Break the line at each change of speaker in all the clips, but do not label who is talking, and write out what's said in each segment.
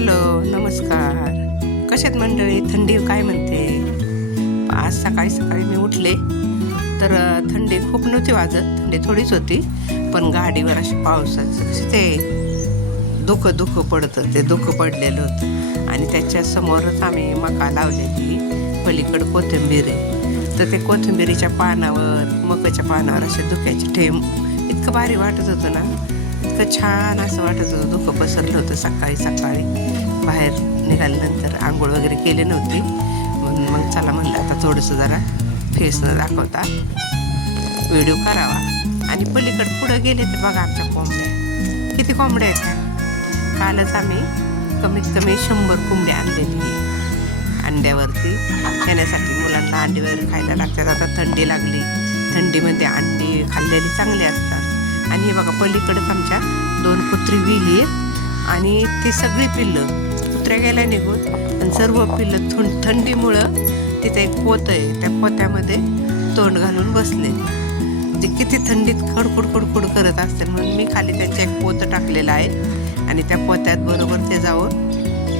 Hello नमस्कार. कशात मंडळी? थंडी काय म्हणते? आज सकाळी सकाळी मी उठले तर थंडी खूप नव्हती वाजत थंडी थोडीच होती पण गाडीवर अशी पावसाचं ते दुःखं दुःखं पडतं ते दुःखं पडलेलं होतं. आणि त्याच्या समोरच आम्ही मका लावलेली पलीकडं कोथिंबीर आहे. तर ते कोथिंबिरीच्या पानावर मकाच्या पानावर असे धुक्याचे ठेम इतकं भारी वाटत होतं ना. इतकं छान असं वाटत होतं. धुकं पसरलं होतं सकाळी सकाळी. बाहेर निघाल्यानंतर आंघोळ वगैरे केली नव्हती. म्हणून मग चला म्हणलं आता थोडंसं जरा फेसनं दाखवता. व्हिडिओ करावा. आणि पलीकडे पुढं गेले ते बघा आमच्या कोंबड्या. किती कोंबड्या आहेत कालच आम्ही कमीत कमी शंभर कोंबडी आणलेली आहे अंड्यावरती. येण्यासाठी मुलांना अंडी वगैरे खायला लागतात. आता थंडी लागली. थंडीमध्ये अंडी खाल्लेली चांगली असतात. आणि हे बघा पलीकडेच आमच्या दोन कुत्री विली आहेत. आणि ती सगळी पिल्लं कुत्र्या गेल्या निघून. आणि सर्व पिल्लं थुं थंडीमुळं तिथे एक पोत आहे. त्या पोत्यामध्ये तोंड घालून बसले. जे किती थंडीत खडखुड कुडकुड करत असते म्हणून मी खाली त्यांचे एक पोतं टाकलेलं आहे. आणि त्या पोत्यात बरोबर ते जाऊन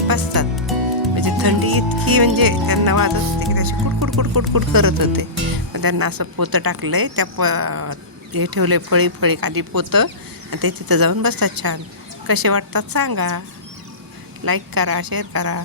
बसतात. म्हणजे थंडी इतकी म्हणजे त्यांना वाजत होते की त्याची कुडकुड कुडकुड कुडकुड करत होते. पण त्यांना असं पोतं टाकलं आहे त्या प हे ठेवले फळी फळी खाली पोतं. आणि ते तिथं जाऊन बसतात छान. कसे वाटतात सांगा. लाईक करा शेअर करा.